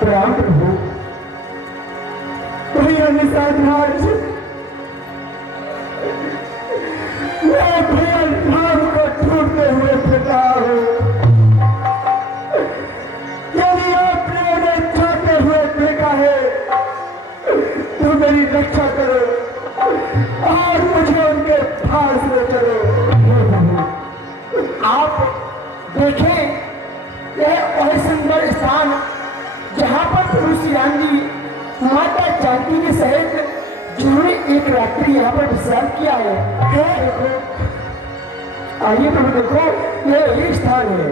प्रणाम प्रभु। भैया निषाद राज, मैं भैया नाम को ढूंढते हुए फिरता हूँ। यदि आपने उन्हें जाते हुए देखा है तो मेरी रक्षा करो और मुझे उनके पास ले चलो। आप देखें, यह वह सुंदर स्थान जहाँ पर प्रभु श्री राम जी माता जानकी के सहित जिन्होंने एक रात्रि यहाँ पर विश्राम किया है। आइए प्रभु देखो, यह यही स्थान है।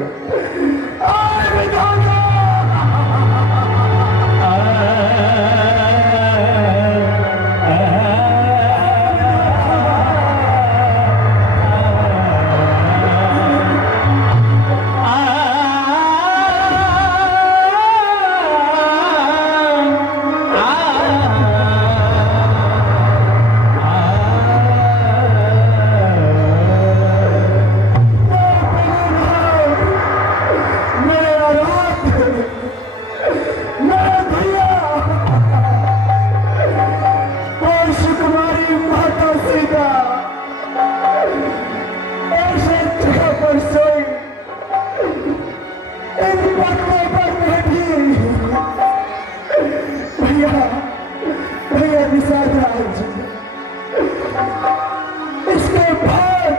इसके बाद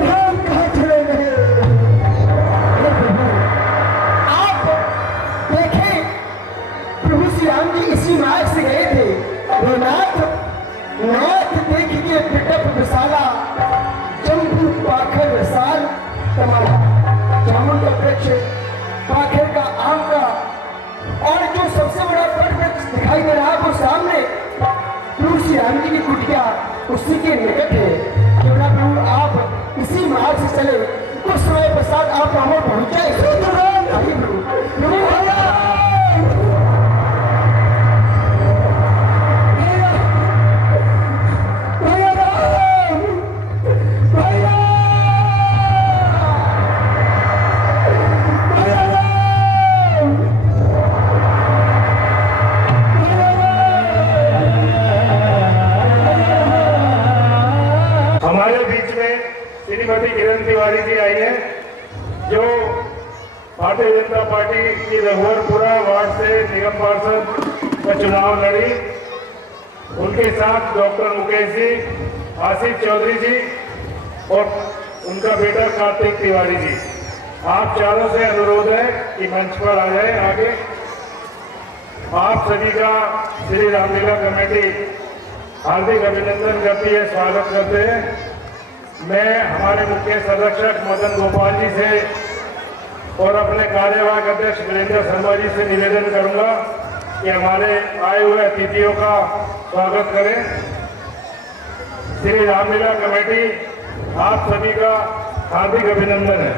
राम कहाँ चले गए? आप देखें, प्रभु श्री राम जी इसी मार्ग से गए थे। वो नाथ देखिए पिटप विशाला जम्बू पाखर विशाल कमला, जामुन का वृक्ष, पाखर का, आम का, और जो सबसे बड़ा वट वृक्ष दिखाई दे रहा है वो सामने प्रभु श्री राम जी की कुटिया उसी के निकट है। क्यों ना प्रभु आप इसी मार्ग से चले, कुछ समय पश्चात आप वहां पहुंच जाए। आइए प्रभु। श्रीमती किरण तिवारी जी आई है, जो भारतीय जनता पार्टी की रघुवरपुरा वार्ड से निगम पार्षद का चुनाव लड़ी। उनके साथ डॉक्टर मुकेश जी, आसिफ चौधरी जी और उनका बेटा कार्तिक तिवारी जी। आप चारों से अनुरोध है कि मंच पर आ जाए आगे। आप सभी का श्री रामलीला कमेटी हार्दिक अभिनंदन करती है, स्वागत करते हैं। मैं हमारे मुख्य संरक्षक मदन गोपाल जी से और अपने कार्यवाहक अध्यक्ष वीरेंद्र शर्मा जी से निवेदन करूंगा कि हमारे आए हुए अतिथियों का स्वागत करें। श्री रामलीला कमेटी आप सभी का हार्दिक अभिनंदन है।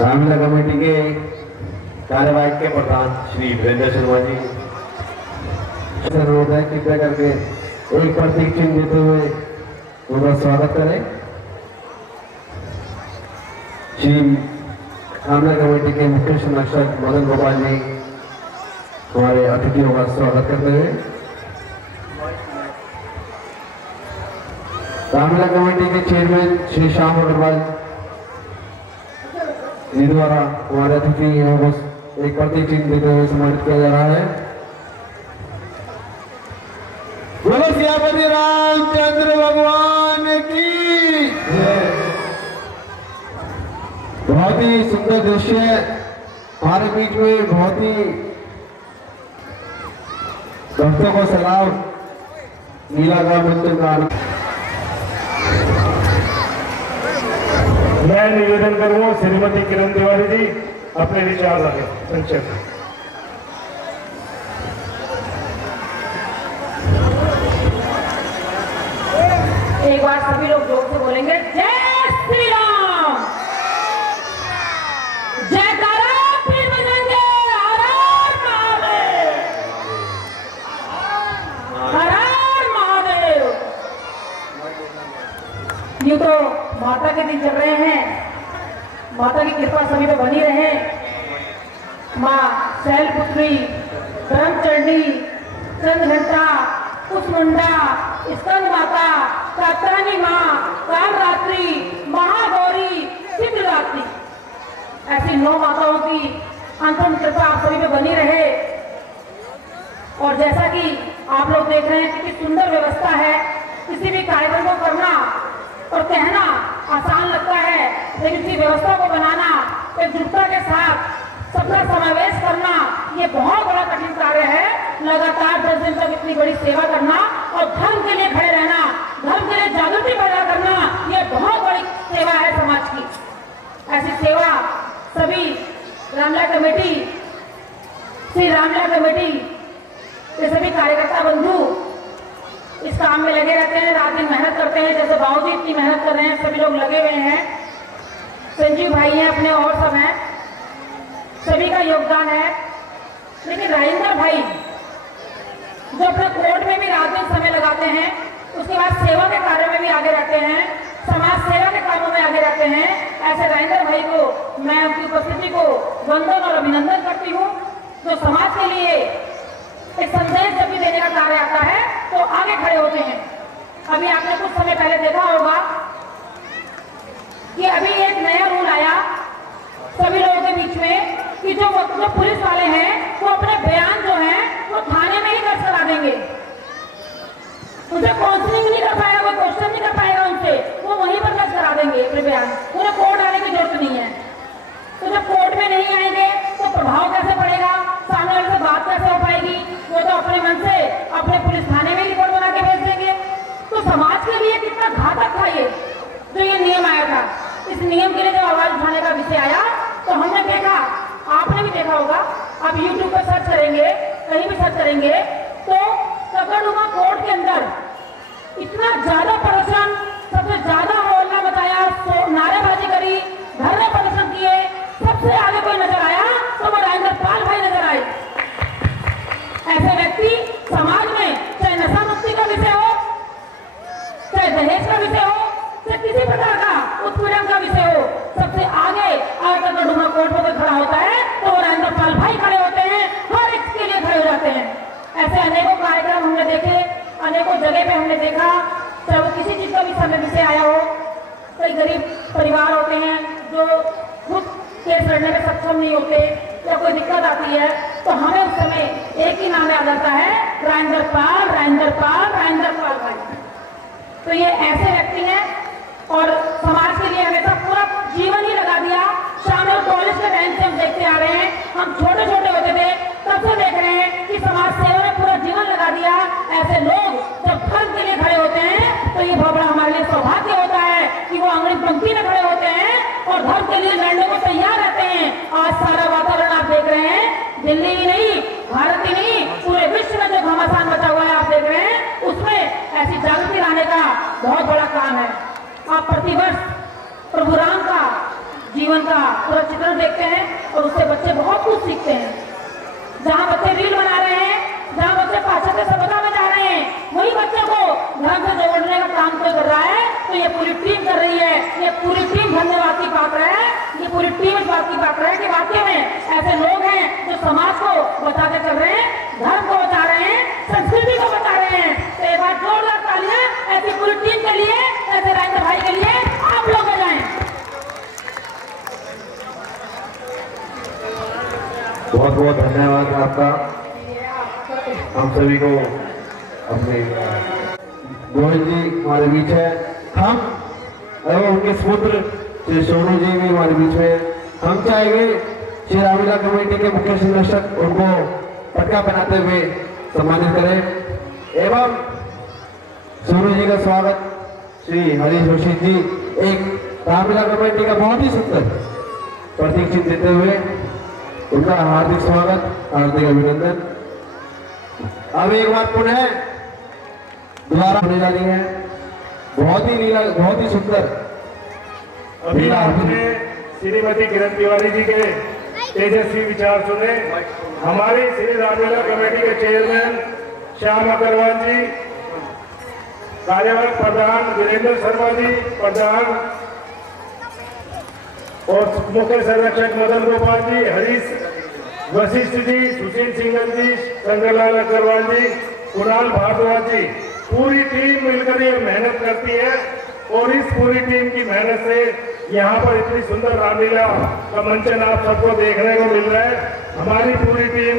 रामलीला कमेटी के कार्यवाहक के प्रधान श्री वीरेंद्र शर्मा जी अनुरोध है कृपया करके एक प्रतीक चिन्ह देते हुए उनका स्वागत करें। श्री रामलीला कमेटी के मुख्य संरक्षक मदन गोपाल जी हमारे अतिथियों का स्वागत करते हुए, रामलीला कमेटी के चेयरमैन श्री श्याम अग्रवाल जी द्वारा हमारे अतिथियों को एक प्रतीक चिन्ह देते हुए सम्मानित किया जा रहा है। बोलो सियापति रामचंद्र भगवान की। बहुत ही सुंदर दृश्य है हमारे बीच में, बहुत ही भक्तों को सलाम नीला का मंदिर का। मैं निवेदन करूंगा श्रीमती किरण तिवारी जी अपने विचार रखें संक्षेप। एक बार सभी लोग जोर से बोलेंगे, जय श्री राम, जयकारा फिर बजाएंगे, हर हर महादेव, हर हर महादेव। यूं तो माता के दिन चल रहे हैं, माता की कृपा सभी पे बनी रहे। माँ शैलपुत्री, ब्रह्मचरणी, चंद्रघंटा, कुसमुंडा, स्कंद माता, कात्यायनी माँ, कालरात्रि, महागौरी, सिद्धरात्रि, ऐसी 9 माताओं की अंतिम कृपा आप सभी पे बनी रहे। और जैसा कि आप लोग देख रहे हैं कि कितनी सुंदर व्यवस्था है। किसी भी कार्यक्रम को करना और कहना आसान लगता है, लेकिन इसी व्यवस्था को बनाना, एकजुटता के साथ सबका समावेश करना, ये बहुत बड़ा कठिन कार्य है। लगातार 10 दिन तक इतनी बड़ी सेवा करना और धर्म के लिए खड़े रहना, धर्म के लिए जागृति पैदा करना, ये बहुत बड़ी सेवा है समाज की। ऐसी सेवा सभी रामलला कमेटी, श्री रामलला कमेटी के सभी कार्यकर्ता बंधु इस काम में लगे रहते हैं, रात दिन मेहनत करते हैं। जैसे बाबूजी इतनी मेहनत कर रहे हैं, सभी लोग लगे हुए हैं, संजीव भाई हैं अपने और सब हैं, सभी का योगदान है। लेकिन राजेंद्र भाई जो अपने कोर्ट में भी रात दिन समय लगाते हैं, उसके बाद सेवा के कार्य में भी आगे रहते हैं, समाज सेवा के कामों में आगे रहते हैं, ऐसे राजेंद्र भाई को मैं उनकी उपस्थिति को वंदन और अभिनंदन करती हूँ, जो समाज के लिए एक संदेश जब भी देने का कार्य आता है तो आगे खड़े होते हैं। अभी आपने कुछ समय पहले देखा होगा कि अभी एक नया रूल आया सभी लोगों के बीच में कि जो पुलिस वाले हैं वो अपने बयान जो है वो थाने में ही दर्ज करा देंगे। उनसे काउंसलिंग नहीं कर पाएगा, कोई क्वेश्चन नहीं कर पाएगा उनसे, वो वहीं पर दर्ज करा देंगे अपने बयान, उन्हें कोर्ट आने की जरूरत नहीं है। तो जब कोर्ट में नहीं आएंगे तो प्रभाव कैसे पड़ेगा, सामने वाले से बात कैसे हो पाएगी? वो तो अपने मन से अपने पुलिस थाने में रिपोर्ट बना के भेज देंगे। तो समाज के लिए कितना घातक था ये जो ये नियम आया था। इस नियम के लिए जब आवाज उठाने का विषय आया तो हमने देखा, आपने भी देखा होगा, आप YouTube पर सर्च करेंगे, कहीं भी सर्च करेंगे तो ककड़ुमा कोर्ट के अंदर इतना ज्यादा प्रदर्शन, सबसे ज्यादा हल्ला मचाया, नारेबाजी करी, धरने प्रदर्शन किए, सबसे आगे कोई नजर आया तो वो राजेंद्र पाल भाई नजर आए। ऐसे व्यक्ति समाज में चाहे नशा मुक्ति का विषय हो, चाहे दहेज का विषय हो, चाहे किसी प्रकार का उत्पीड़न का विषय हो, सबसे आगे अगर ककड़ुमा कोर्ट में खड़ा होता है तो वो राजेंद्र पाल भाई खड़े होते हैं, हर एक के लिए खड़े हो जाते हैं। ऐसे अनेकों कार्यक्रम हमने देखे, अनेकों जगह पे हमने देखा, चाहे वो किसी चीज का भी समय विषय आया हो। कई गरीब परिवार होते हैं जो खुद केस लड़ने में सक्षम नहीं होते या कोई दिक्कत आती है तो हमें उस समय एक ही नाम याद आता है, राजेंद्र पाल, राजेंद्र पाल, राजेंद्र पाल भाई। तो ये ऐसे व्यक्ति हैं और समाज के लिए हमेशा पूरा जीवन ही लगा दिया। शाम और कॉलेज के टाइम से हम देखते आ रहे हैं, हम छोटे छोटे होते थे तब से देख रहे हैं कि समाज सेवा में पूरा जीवन लगा दिया। ऐसे लोग जब धर्म के लिए खड़े होते हैं तो ये बहुत बड़ा हमारे लिए सौभाग्य होता है कि वो अग्रिम पंक्ति में खड़े होते हैं और धर्म के लिए लड़ने को तैयार रहते हैं। आज सारा वातावरण आप देख रहे हैं, दिल्ली ही नहीं, भारत ही नहीं, पूरे विश्व में जो घमासान बचा हुआ है आप देख रहे हैं, उसमें ऐसी जागृति लाने का बहुत बड़ा काम है। आप प्रतिवर्ष प्रभु राम का जीवन का पूरा चित्रण देखते हैं और उससे बच्चे बहुत कुछ सीखते हैं। जहाँ बच्चे रील बना रहे हैं, जहाँ बच्चे पाश्चात्य सभ्यता में जा रहे हैं, वही बच्चे को धर्म से जोड़ने का काम कोई कर रहा है तो ये पूरी टीम कर रही है। ये पूरी टीम धन्यवाद की पात्र है, ये पूरी टीम इस बात की पात्र है कि वाकई में ऐसे लोग हैं जो समाज को बचाते चल रहे हैं, धर्म को बचा रहे हैं, संस्कृति को बचा रहे हैं। तो एक बार जोरदार तालियां ऐसी पूरी टीम के लिए, ऐसे राजेंद्र भाई के लिए आप लोग बजाएं। बहुत बहुत धन्यवाद आपका। हम सभी को अपने गोविंद जी हमारे बीच है, हम एवं उनके पुत्र श्री सोनू जी भी हमारे बीच में। हम चाहेंगे श्री रामलला कमेटी के मुख्य संरक्षक उनको पटका पहनाते हुए सम्मानित करें एवं सोनू जी का स्वागत श्री हरीश जोशी जी एक रामलला कमेटी का बहुत ही सुंदर प्रतीक चिन्ह देते हुए उनका हार्दिक स्वागत, हार्दिक अभिनंदन। अब एक बार पुनः दोबारा होने जा रही है, बहुत ही लीला, बहुत ही सुंदर। अभी आपने श्रीमती किरण तिवारी जी के तेजस्वी विचार सुने। हमारी श्री रामलला कमेटी के चेयरमैन श्याम अग्रवाल जी, कार्यवाहक प्रधान वीरेंद्र शर्मा जी, प्रधान और मुख्य संरक्षक मदन गोपाल जी, हरीश वशिष्ठ जी, सुशील सिंघल जी, शंकरलाल अग्रवाल जी, कुणाल भारद्वाज जी, पूरी टीम मिलकर ये मेहनत करती है और इस पूरी टीम की मेहनत से यहाँ पर इतनी सुंदर रामलीला का मंचन आप सबको देखने को मिल रहा है। हमारी पूरी टीम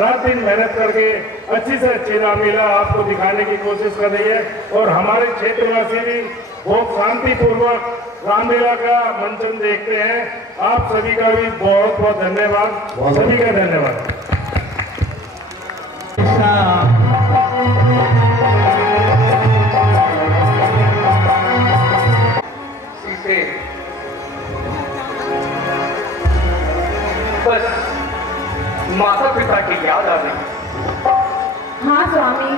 रात दिन मेहनत करके अच्छी से अच्छी रामलीला आपको दिखाने की कोशिश कर रही है और हमारे क्षेत्रवासी भी बहुत शांतिपूर्वक रामलीला का मंचन देखते हैं। आप सभी का भी बहुत बहुत धन्यवाद, सभी का धन्यवाद। बस माता पिता की याद आ गई। हाँ स्वामी,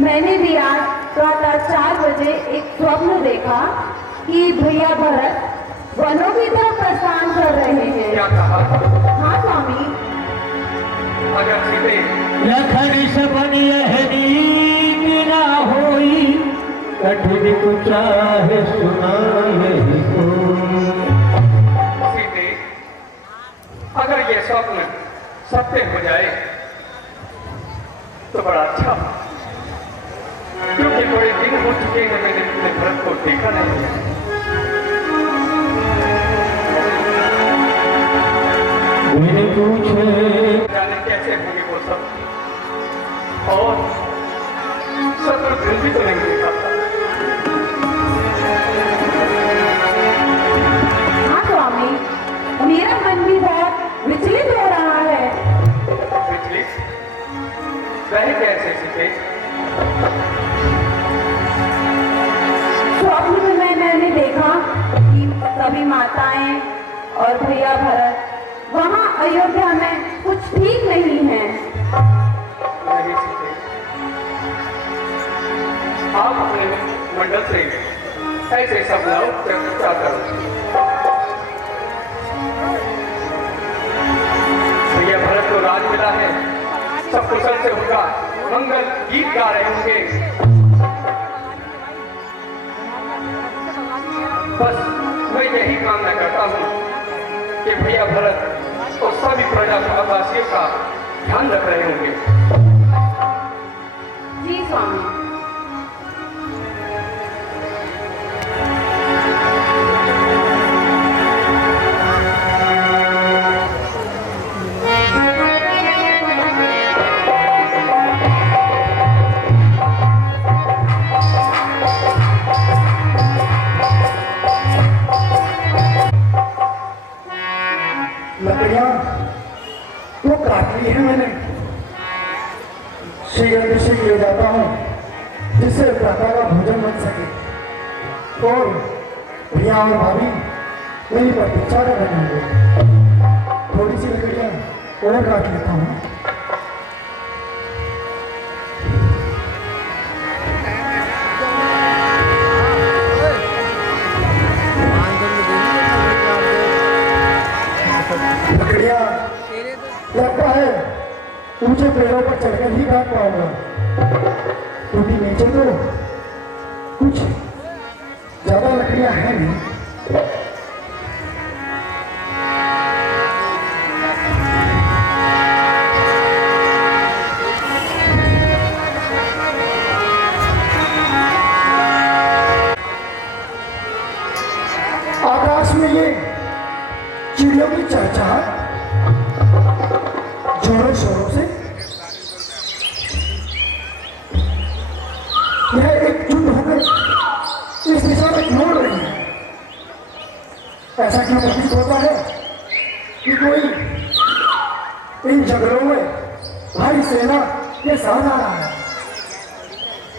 मैंने भी आज प्रातः 4 बजे एक स्वप्न देखा कि भैया भरत वनों की तरफ प्रस्थान कर रहे हैं। क्या कहा? हाँ स्वामी। अगर सीधे लखन सपन यह नींद ना होई, कठिन कुछ चाहे सुना यही कोई। सीधे अगर ये स्वप्न सत्य हो जाए तो बड़ा अच्छा, क्योंकि बड़े दिन हो चुके हैं मैंने अपने भरत को देखा नहीं है। मैंने पूछे जाने कैसे होंगे वो सब, और शत्रुघ्न भी तो नहीं देखा था। हाँ स्वामी, मेरा मन भी बहुत विचलित हो रहा है। विचलित? वह कैसे सीखे? स्वप्न में मैंने देखा कि सभी माताएं और भैया भरत वहाँ अयोध्या में कुछ ठीक नहीं है। नहीं सीखे। आप अपने मंडल से ऐसे सब लाओ क्या करो। भैया भरत को राज मिला है, सब कुशल से उनका मंगल गीत गा रहे होंगे। बस मैं यही कामना करता हूँ कि भैया भरत और सभी प्रजावासियों का ध्यान रख रहे होंगे। जी स्वामी। लकड़ियां तो काट ली है मैंने, शीघ्र से ले जाता हूँ जिससे प्रातः का भोजन बन सके और भैया और भाभी मेरी प्रतीक्षा कर रहे होंगे। थोड़ी सी लकड़ियां और काट लेता हूँ। लकड़ियां लगता है ऊंचे पेड़ों पर चढ़कर ही काट पाऊंगा, क्योंकि नीचे तो कुछ ज्यादा लकड़ियां हैं नहीं। आकाश में ये चिड़ियों की चहचहाट जोरों शोरों से, यह एकजुट होकर इस दिशा में दौड़ रही है। ऐसा क्यों प्रतीत होता है कि कोई इन जंगलों में भारी सेना के साथ आ रहा है।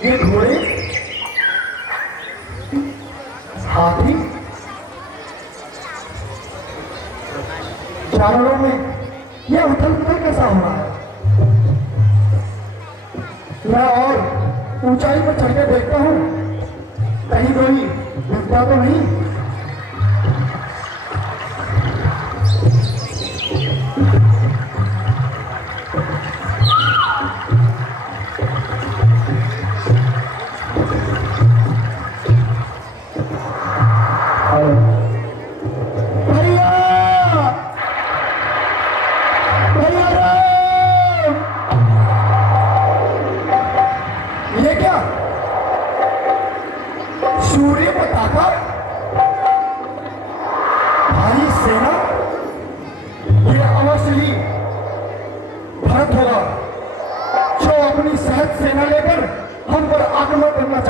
ये घोड़े, हाथी, जानवरों में यह उथल पुथल कैसा हो रहा है? मैं और ऊंचाई पर चढ़कर देखता हूँ, कहीं कोई विपदा तो नहीं। भैया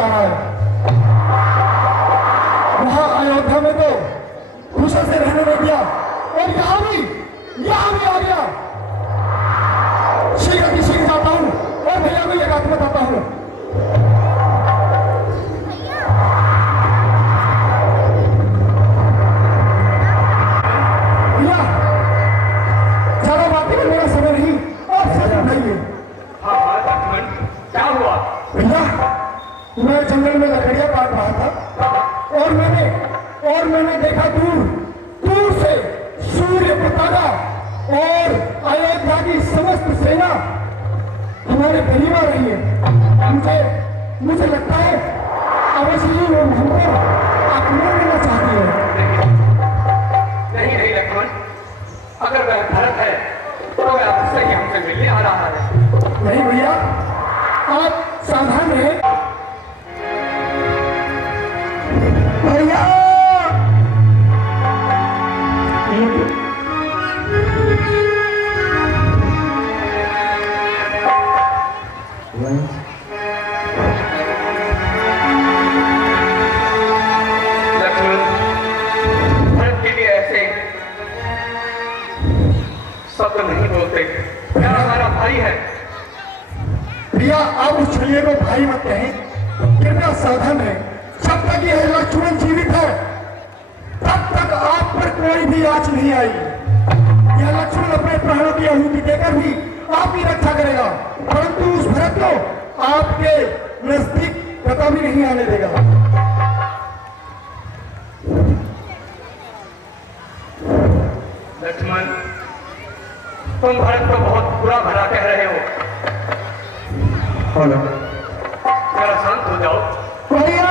रहा है। वहां अयोध्या में तो खुशी से रहने नहीं दिया और यहाँ भी आ गया। शीघ्र जाता हूँ और भैया को एक बात बताता हूँ। भैया ज्यादा बातें करने का समय नहीं और सच बताइए। हाँ लक्ष्मण, क्या हुआ? भैया मैं जंगल में लकड़ियां काट रहा था और मैंने देखा दूर से सूर्य पताका और अयोध्या की समस्त सेना हमारे करीब आ रही है। मुझे लगता है अवश्य ही वो हमको आक्रमण करना चाहती है। नहीं लक्ष्मण, अगर वह भरत है तो वह आपसे ही हमसे मिलने आ रहा है। नहीं भैया, आप सावधान रहे। भैया लक्ष्मण, भरत के लिए ऐसे शब्द नहीं बोलते। क्या हमारा भाई है? भैया आप उस छलिए को भाई मत कहें, कृपया सावधान रहे। जब तक यह लक्ष्मण जीवित है तब तक आप पर कोई भी आँच नहीं आई। यह लक्ष्मण अपने प्राणों की आहुति देकर भी आपकी रक्षा करेगा, परंतु उस भरत को आपके नजदीक पता भी नहीं आने देगा। लक्ष्मण, तुम भरत को बहुत बुरा भला कह रहे हो। जरा शांत हो जाओ। भैया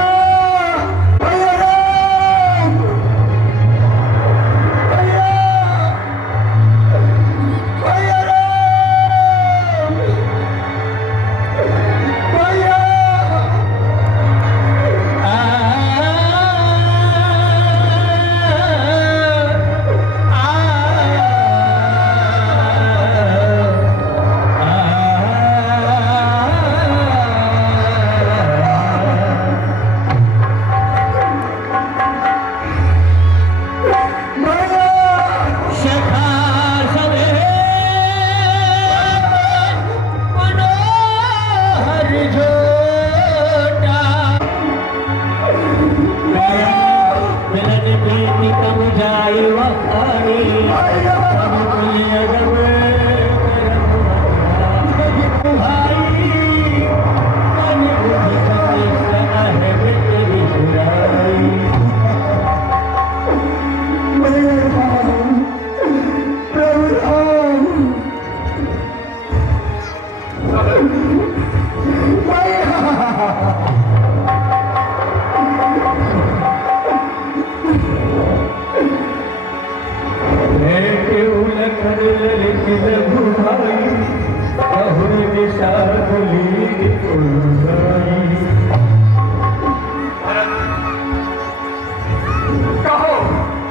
कहो,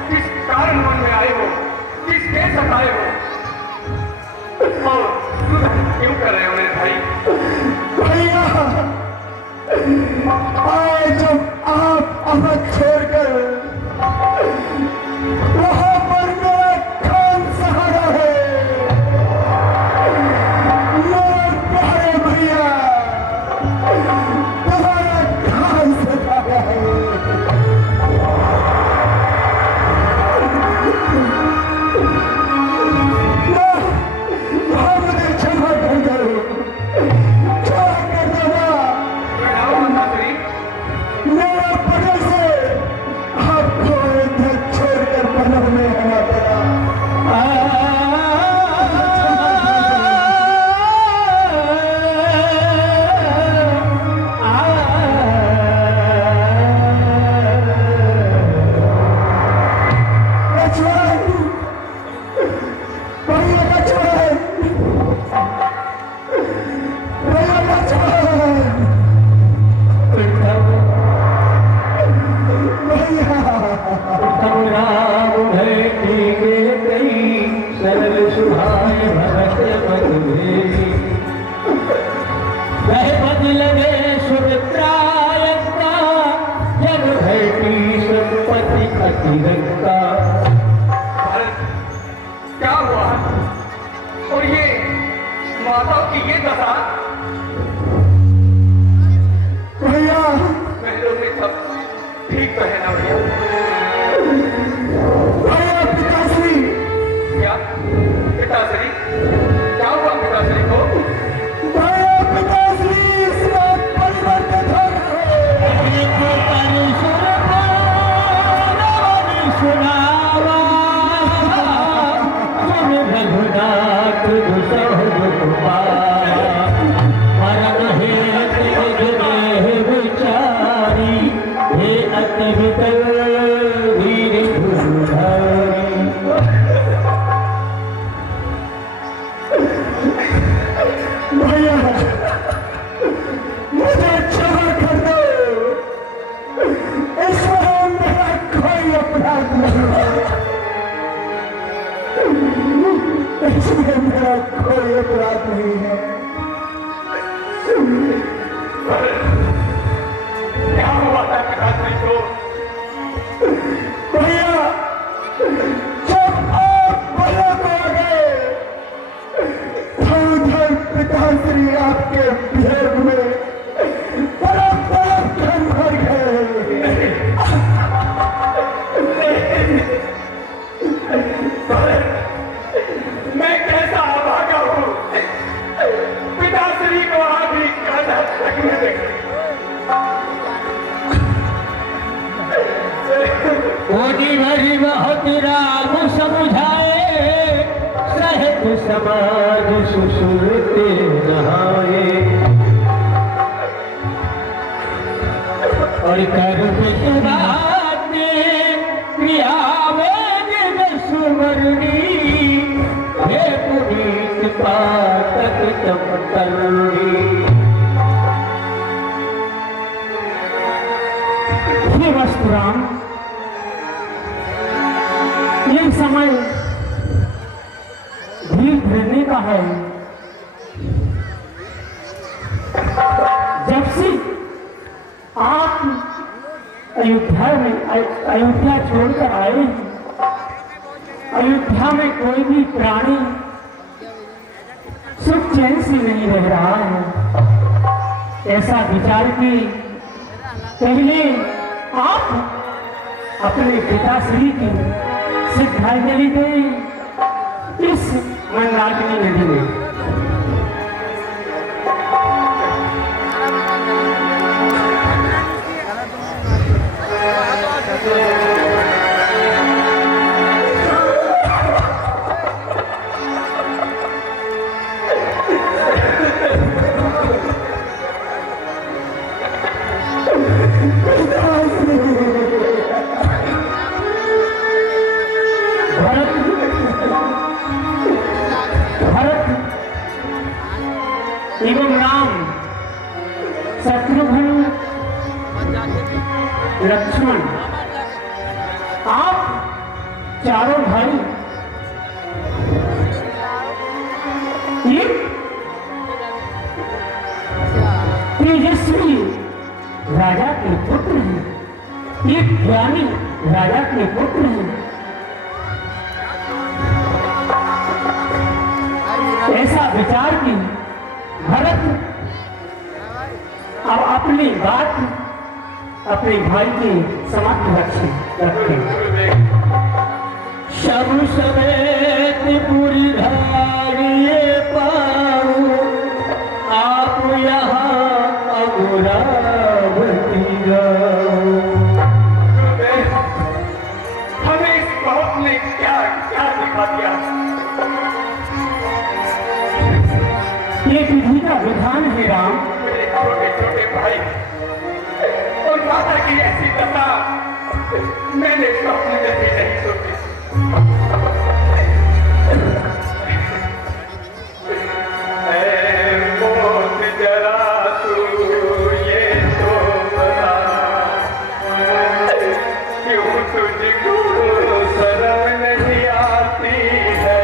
किस कारण मन में आए हो, किस केस आए हो और क्यों कर रहे हो मेरे भाई? भैया आज जब आप अवध छोड़कर वहां पर मेरा खान सहारा है, मेरे प्यारे भैया तुम्हारा खान सहारा है। लगे सुमित्राय भारत, क्या हुआ? और ये माताओं की ये दशा, भैया महलों में सब ठीक तो है ना भैया? भैया पिताश्री, क्या पिताश्री? क्या हुआ पिताश्री को? भैया पिताश्री इस रात परिवर्तित हो भैया मुझे क्षमा कर दो, इसमें मेरा कोई अपराध नहीं है, इसमें मेरा कोई अपराध नहीं है। क्या हुआ था पिताश्री को? भैया जब आप बड़ा हो गए तो उधर पिताश्री आपके भेद में तरफ तरफ घर भर गए। मैं कैसा अभागा हूँ, पिताश्री को अभी काटा लगने देंगे। ओडी भरी बहुत राम समझाए, सहत समाज सुसुरते नहाए, और कर बाते प्रिया वेद सुमरणी, हे पुनीत पातक तम तरुणी। हे वस्तुराम, ये समय भीड़ फिरने का है। जब से आप अयोध्या छोड़कर आए हैं, अयोध्या में कोई भी प्राणी सुख चैन से नहीं रह रहा है। ऐसा विचार कि पहले आप अपने पिताश्री की श्रद्धांजलि दें इस मंदाकिनी नदी में। एवं राम, शत्रुघ्न, लक्ष्मण, आप चारों भाई एक तेजस्वी राजा के पुत्र हैं, एक ज्ञानी राजा के पुत्र हैं। ऐसा विचार की भरत अब अपनी बात अपने भाई के समक्ष रखें। शब समेत पूरी धारिये पाऊं, आप यहाँ अमरावती गाओ। हमें इस बहुत ने क्या क्या दिखा दिया? ये विधि का विधान है राम। मेरे छोटे छोटे भाई और माता की ऐसी दशा मैंने स्वप्न में भी नहीं सोची। मौत जरा तू ये तो बता, क्यों तुझको शर्म नहीं आती है?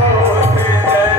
मौत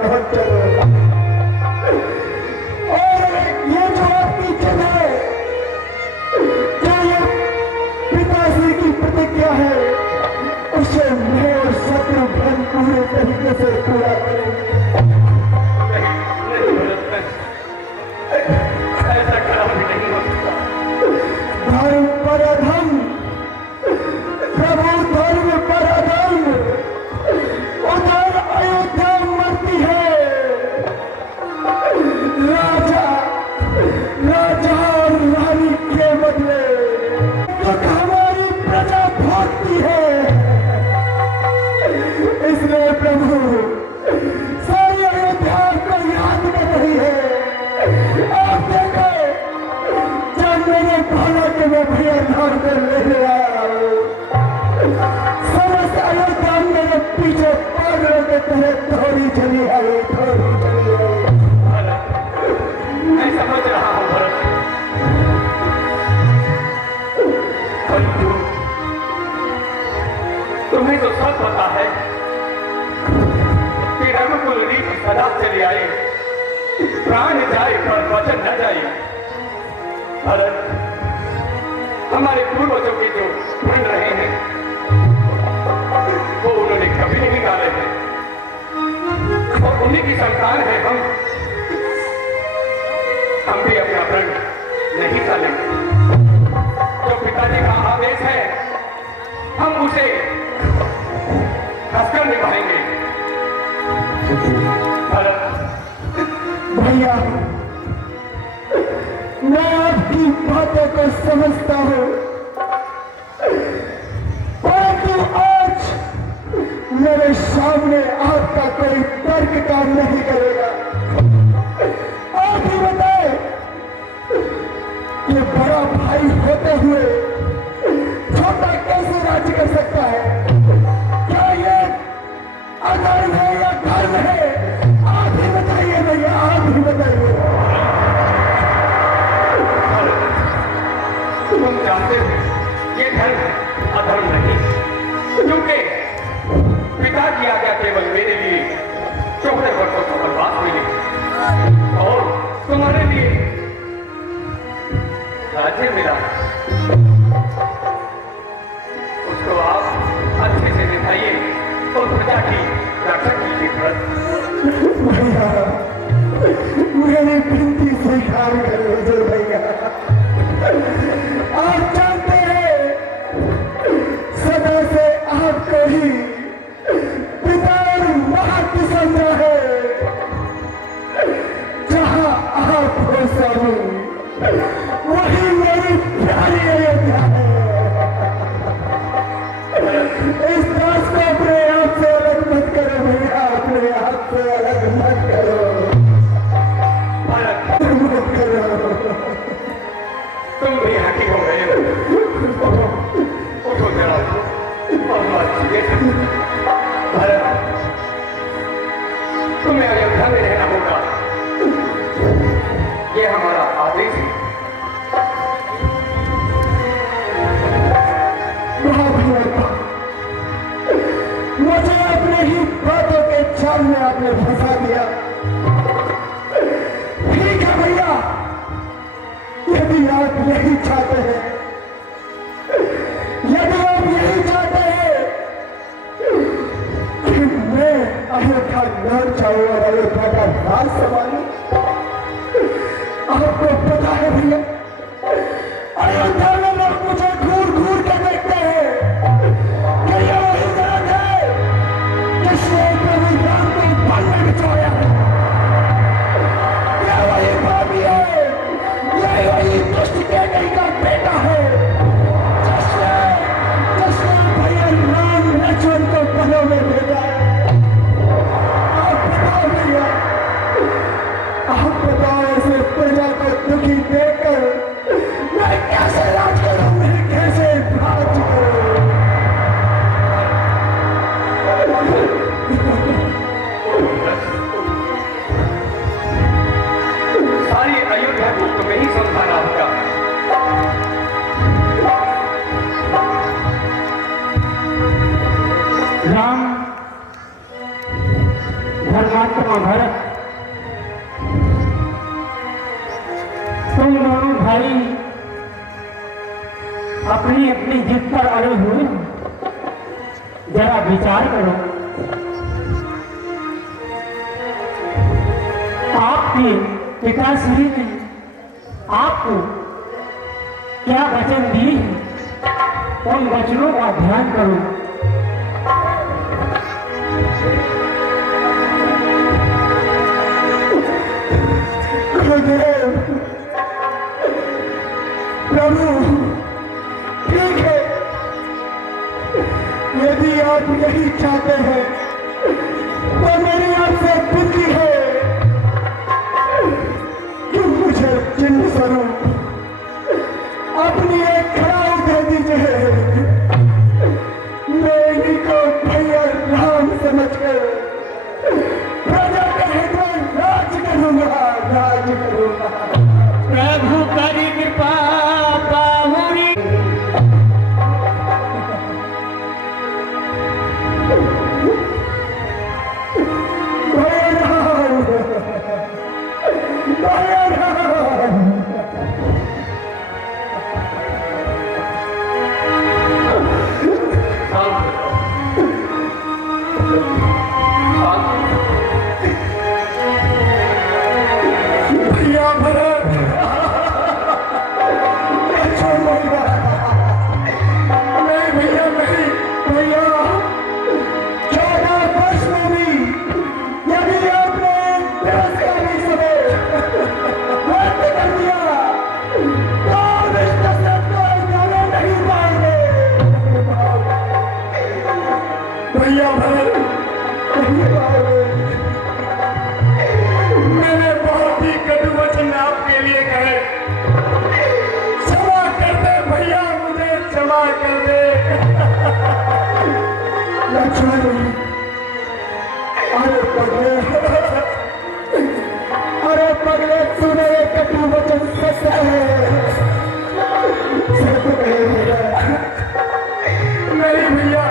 लौट चलो। और ये जो आपकी इज्जत है, क्या ये पिताश्री की प्रतिज्ञा है, उसे मैं और शत्रुघ्न पूरे तरीके से पूरा करेंगे। नहीं भरत, ऐसा कभी नहीं हो सकता। धर्म पर अधर्म, प्रभु धर्म पर अधर्म, उधर अयोध्या मरती है। राजा राजा और रानी के बदले तो हमारी प्रजा भागती है। इसलिए प्रभु सारी अयोध्या को याद कर रही है। आप देखो, जब मैंने भाला के मैं भैया नाम कर ले आया हूँ, समस्त अयोध्या मेरे पीछे पागलों के तरह थोड़ी चली आई, थोड़ी चली आई। भरत, मैं समझ रहा हूँ भरत, परंतु तुम्हें तो सब पता है कि रघुकुल रीति सदा चली आई, प्राण जाए पर वचन न जाए। भरत, हमारे पूर्वजों के जो बन रहे हैं वो उन्होंने कभी नहीं निकाले हैं, और उन्हीं की संतान है हम भी अपना प्रण नहीं चलेंगे। जो पिताजी का आदेश है हम उसे कसकर निभाएंगे। भरत, भैया, मैं आपकी बातों को समझता हूँ, परंतु आज मेरे सामने आपका कोई तर्क काम नहीं करेगा। आप ही बताए कि बड़ा भाई होते हुए छोटा कैसे राज्य कर सकता है? क्या ये अधर्म है या धर्म है? आप ही बताइए भैया, आप ही बताइए। तुम जानते हो ये धर्म अधर्म नहीं, क्योंकि पिता की आज्ञा केवल मेरे लिए 14 वर्षों का वनवास मिली, और तुम्हारे लिए राज्य मिला। उसको आप अच्छे से निभाइए और प्रजा की रक्षा कीजिए। भैया, मेरी विनती स्वीकार कर लीजिए भैया। आप जानते हैं सदा से आपको ही पिता और मां की समझा है। जहां आप हो स्वामी, वही मेरी प्यारी अयोध्या है। इस दास को अपने आप से अलग मत करो भैया, अपने आप से अलग मत करो, मत करो। तुम भी हकी हो गए हो। उठो जरा और बातचीत। भरत, तुम्हें अयोध्या में रहना होगा, ये हमारा आदेश है। मुझे अपने ही बातों के जाल में आपने फंसा दिया। ठीक है भैया, यदि आप यही चाहते हैं, यदि आप यही चाहते हैं कि मैं अयोध्या लौट जाऊं और अयोध्या का राज संभालूं, आपको पता है भैया, अयोध्या में लोग मुझे घूर घूर के देखते हैं कि ये वही दर्द है जिसने प्रभु राम को वन में बिछाया है। ये वही भाभी है, ये वही दुष्ट कैकई का बेटा है जिसने भैया राम लक्ष्मण को पलों में भेजा है। आप बताओ भैया, आप बताओ, ऐसे प्रजा को दुखी देखकर मैं कैसे राज मामा भरत, तुम दोनों भाई अपनी अपनी जिद पर अड़े हुए, जरा विचार करो। आपके पिताश्री ने आपको क्या वचन दिए हैं, उन वचनों का ध्यान करो। गुरुदेव, प्रभु, ठीक है, यदि आप यही चाहते हैं तो मेरी आपसे विनती है कि मुझे चिन्ह स्वरूप अपनी एक खड़ाऊ दे दीजिए। मैं इन्हीं को भैया राम समझकर प्रजा के हृदय राज करूंगा, राज करूंगा। प्रभु करी कृपा बाहुरी। भैया राम, भैया राम। भैया भरत, अच्छा भैया, नहीं भैया नहीं, भैया 14 वर्ष में भी यदि आपने बेरोजगारी समय व्यक्त कर दिया तो रिश्ते से कोई जाने नहीं पाएंगे। भैया भरत नहीं पाएंगे। मैंने बहुत ही कटु वचन आपके लिए कहे, क्षमा कर दे भैया, मुझे क्षमा कर दे। लक्ष्मण, अरे पगले, अरे पगले, तूने ये कटु वचन सच है, सच कहे नहीं भैया,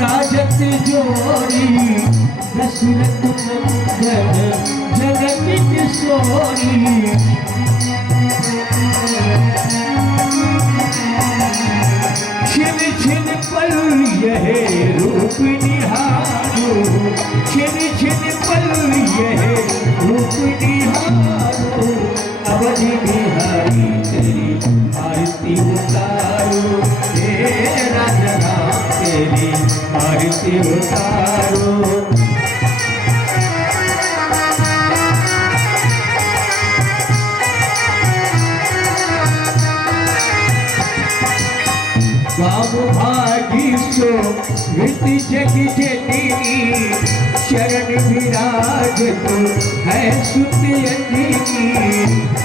राजत जोड़ी दशरथ नंदन जगत किशोरी। छिन छिन पल यह रूप निहारो, छिन छिन पल यह रूप निहारो। अवधि बिहारी तेरी आरती उतारो, हे राजा राम तेरी आरती उतारो। बाबू भागीसो वित जग जननी शरण विराज तो है सुत अंजनी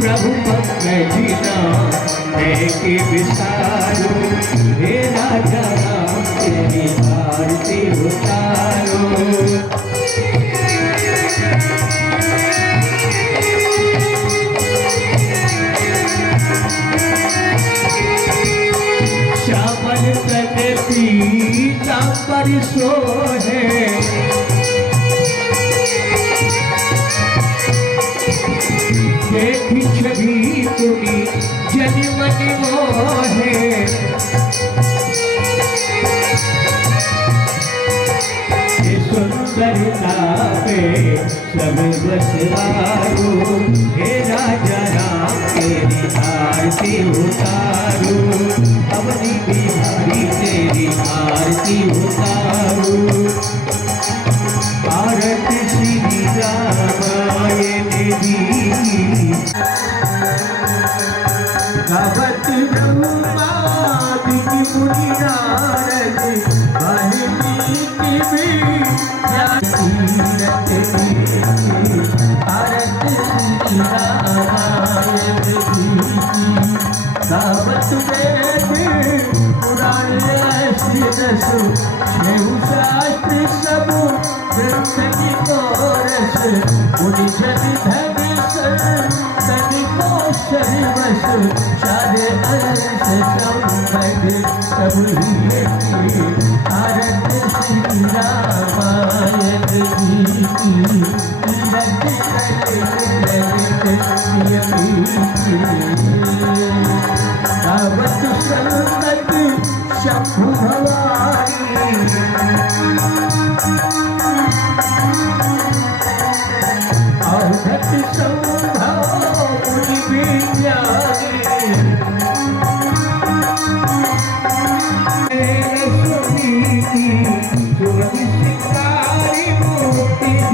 प्रभु मंगल नाम मैं के विसारो हे राजा राम तेरी आरती उतारो श्यामल तन पीतांबर सोहे देखी छवि तुमी जनमन मोहे सुंदरता पे सब बसवारो हे राजा राम तेरी आरती उतारो अवनी बिहारी तेरी आरती उतारो आरती श्री रामायण जी भगवत ब्रह्मादि मुनि नारद वाल्मीकि भी तीरथ भारत श्री रामायण जी गावत वेद पुराण ऐसी रसो छेहु शास्त्र सब ग्रंथ की कोरस मुनि जन धन तनिको शरीवस सारे अर्थ संबंध सब ही भारत श्री रामायण जी की गावत संतत शंभु भवानी अवधत संभव